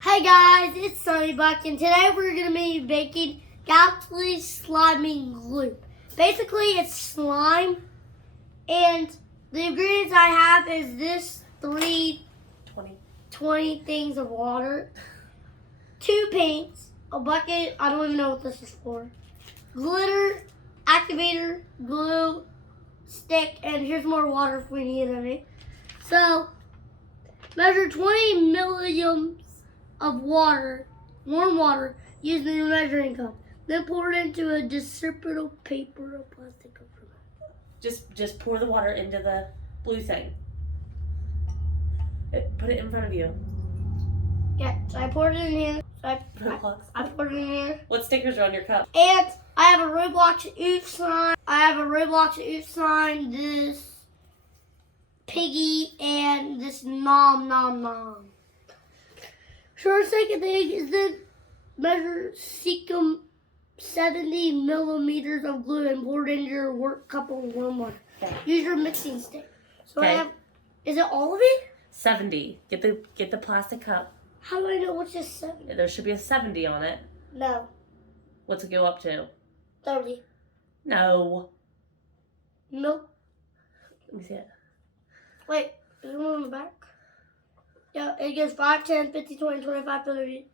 Hey guys, it's Sunny Buck, and today we're going to be making Galaxy Slimy Glue. Basically, it's slime, and the ingredients I have is this 20 things of water, 2 paints, a bucket, I don't even know what this is for, glitter, activator, glue, stick, and here's more water if we need any. So, measure 20 milligrams of water, warm water, using a measuring cup. Then pour it into a dispersible paper or plastic cup. Just pour the water into the blue thing. Put it in front of you. Yeah, so I poured it in here. I poured it in here. What stickers are on your cup? And I have a Roblox oof sign. This piggy, and this nom nom nom. Sure, second thing is then measure 70 millimeters of glue and pour it into your work cup of warm water. Okay. Use your mixing stick. So okay. I have, is it all of it? 70. Get the plastic cup. How do I know what's just 70? There should be a 70 on it. No. What's it go up to? 30. No. Nope. Let me see it. Wait, is there one on the back? Yeah, it goes 5, 10, 50, 20, 25, 30.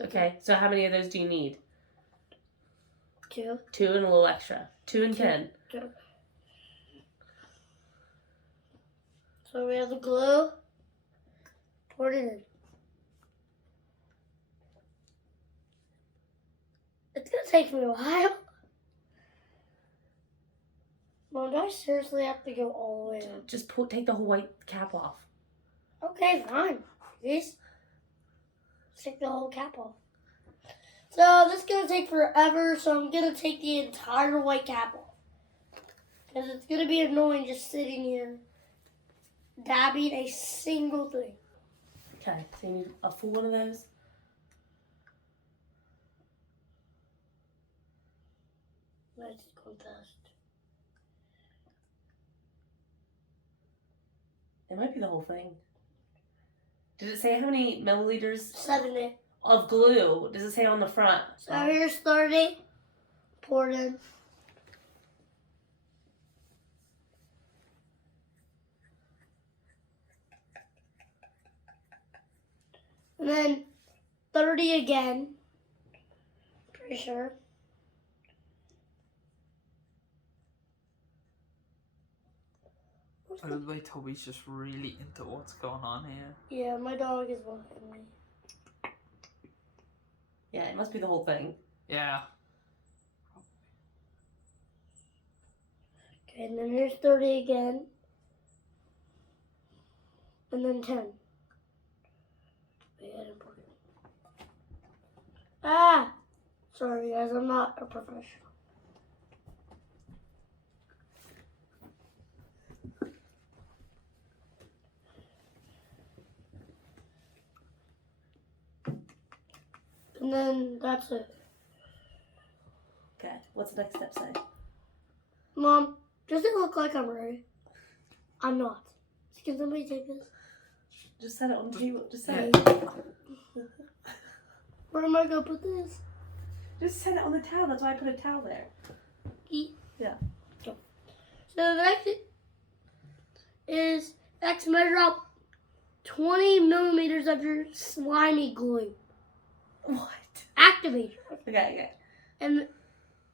Okay, so how many of those do you need? 2. 2 and a little extra. 2 and 10. 2. So we have the glue. Pour it in. It's going to take me a while. Mom, do I seriously have to go all the way up? Just take the whole white cap off. Okay, fine. Please. Take the whole cap off. So this is going to take forever, so I'm going to take the entire white cap off. Because it's going to be annoying just sitting here dabbing a single thing. Okay, so you need a full one of those? Let's go fast. It might be the whole thing. Did it say how many milliliters? 70. Of glue. Does it say on the front? So here's 30. Pour it in. And then 30 again. Pretty sure. By the way, Toby's just really into what's going on here. Yeah, my dog is watching me. Yeah, it must be the whole thing. Yeah. Okay, and then here's 30 again. And then 10. Wait, I didn't put it. Ah! Sorry guys, I'm not a professional. And then that's it. Okay, what's the next step say? Mom, does it look like I'm ready? I'm not. Can somebody take this? Just set it on the table. Just set it. it. Where am I going to put this? Just set it on the towel. That's why I put a towel there. Yeah. Okay. So the next is measure out 20 millimeters of your slimy glue. What? Activator. Okay. And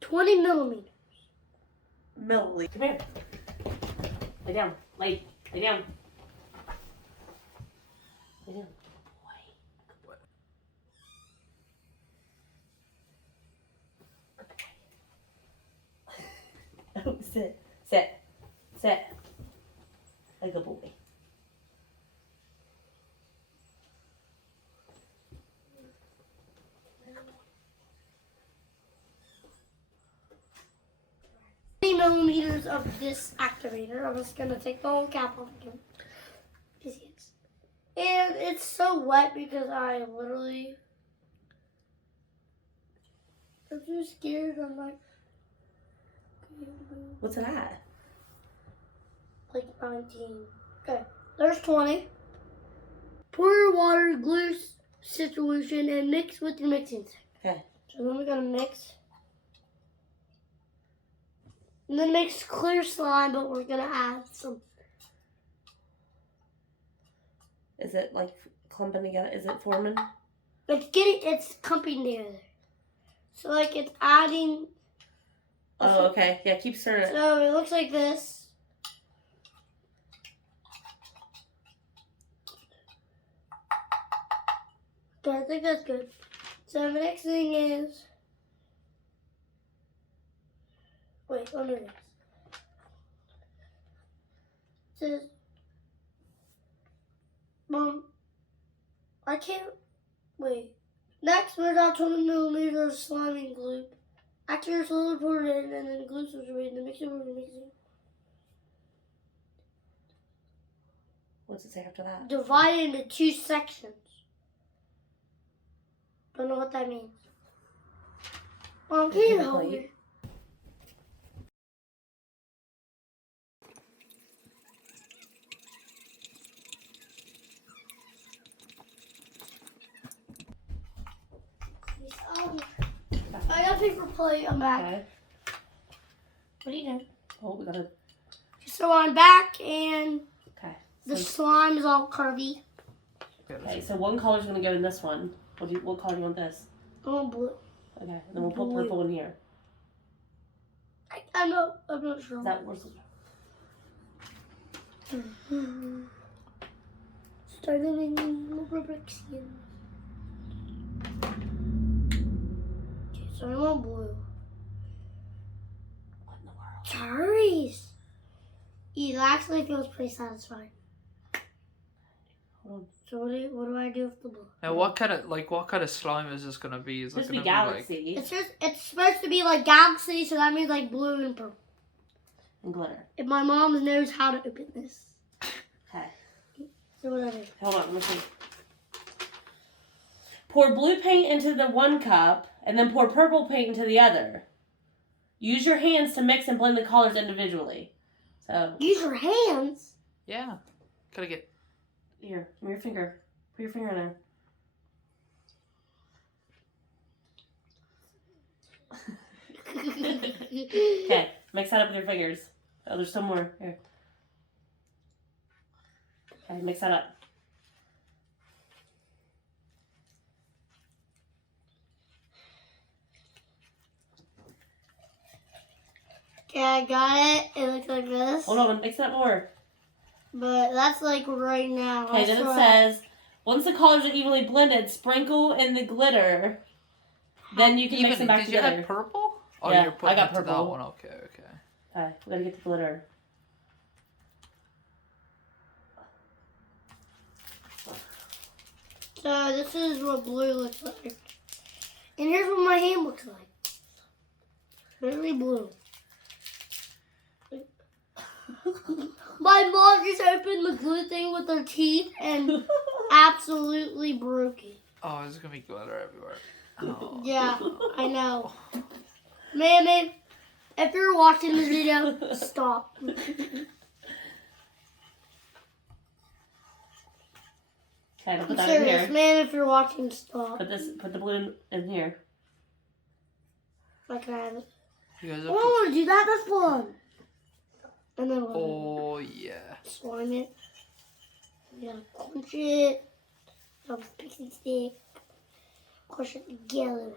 20 millimeters. Milliliter. Come here. Lay down. Lay down. Lay down. Oh, sit. Like a boy. Millimeters of this activator. I'm just gonna take the whole cap off again. And it's so wet because I'm too scared. I'm like, What's it at? Like 19. Okay, there's 20. Pour your water, glue situation and mix with your mixing stick. Okay. So then we're gonna mix. And then mix clear slime, but we're gonna add some. Is it like clumping together? Is it forming? It's clumping together. So like it's adding. Oh, okay. Yeah, keep stirring it. So it looks like this. Okay, I think that's good. So the next thing is. Wait, let me do this. It says, Mom, I can't. Wait. Next, we're out 20 millimeters of slime glue. Activator slowly pour it in, and then glue switch away in the mixer we're mixing. What's it say after that? Divide it into 2 sections. Don't know what that means. Mom, can you help me? I got a paper plate. I'm back. Okay. What are you doing? Oh, we gotta. So I'm back, and Okay. the slime is all curvy. Okay, so one color's gonna go in this one. What color do you want this? I want blue. Okay, and then we'll put Blue. purple in here. I'm not sure. Is that where's Starting in rubber skins. Okay, so I want blue. what in the world? Cherries. It actually feels pretty satisfying. Hold on. So what do I do with the blue? Now, what kind of slime is this gonna be? Is it Supposed to be gonna galaxy It's supposed to be like galaxy, so that means like blue and purple. and glitter. If my mom knows how to open this. Okay. So what do I do? Hold on, let me see. Pour blue paint into the one cup, and then pour purple paint into the other. Use your hands to mix and blend the colors individually. So Use your hands. Yeah. Gotta get. here, give me your finger. Put your finger in there. Okay, mix that up with your fingers. Oh, there's some more. Here. Okay, mix that up. Okay, I got it. It looks like this. Hold on, mix it up more. But that's like right now. Okay, then it says, once the colors are evenly blended, sprinkle in the glitter. Then you can mix them back did together. you add purple? Oh, Yeah, you're putting I got it to that purple. one. Okay, okay. Okay, we gotta get the glitter. So this is what blue looks like. And here's what my hand looks like. Very blue. My mom just opened the glue thing with her teeth and absolutely broke it. Oh, there's gonna be glitter everywhere. Oh. Yeah, I know. Man, if you're watching this video, stop. Okay, I'll put I'm that in serious, here. man, if you're watching, stop. Put the blue in here. I can have it. You guys I have don't want to do that, that's fun. And then what? Oh, yeah. Slime it. You gotta crunch it. Have a pixie stick. Crush it together.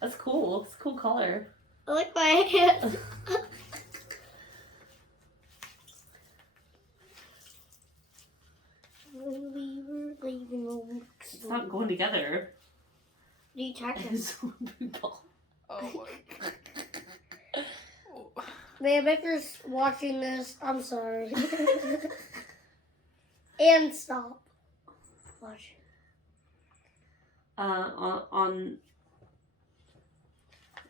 That's cool. It's a cool color. I like my hands. When we were leaving home. It's not going together. You check it. It's so big. Oh, my God. Oh. Man, Becker's watching this. I'm sorry. And stop. Watch. On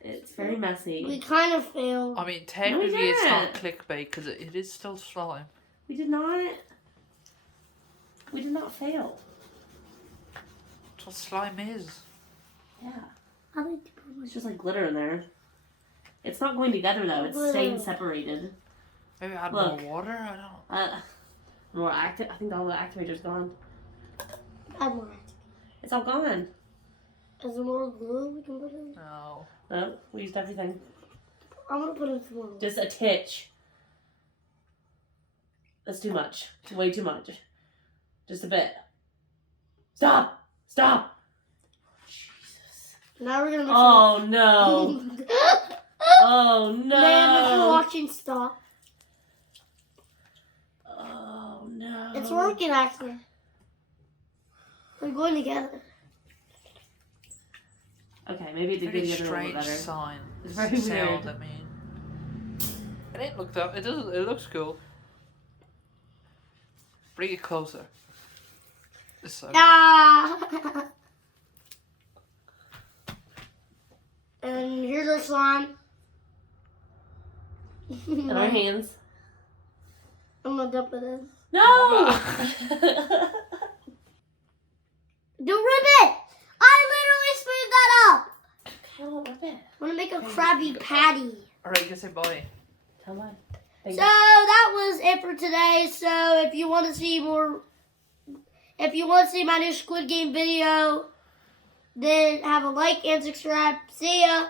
it's very messy. We kind of failed. I mean, technically it's not didn't. clickbait because it is still slime. We did not fail. That's what slime is. Yeah. I like to put It's just like glitter in there. It's not going together though. It's staying Glue. separated. Maybe add Look. more water? I don't know. More active. I think all the activator's gone. Add more. It's all gone. Is there more glue we can put in? No. No, we used everything. I'm gonna put in some more glue. Just a titch. That's too much. Way too much. Just a bit. Stop! Stop! Jesus. Now we're gonna mix Oh no. it. Oh no. Man, if you're watching, stop. Oh no. It's working actually. We're going together. Okay, maybe it did Very get together a little strange bit better. sign. It's very Sound, weird. I mean. It ain't looked up. It doesn't. It looks cool. Bring it closer. This side. Ah. And here's our slime. In our hands. I'm gonna dump it in. No! Don't rip it! I literally screwed that up! Okay, I won't rip it. I'm gonna make a Krabby Patty. Alright, you can say bye. Tell me. So that was it for today. So if you want to see more, if you want to see my new Squid Game video, then have a like and subscribe. See ya!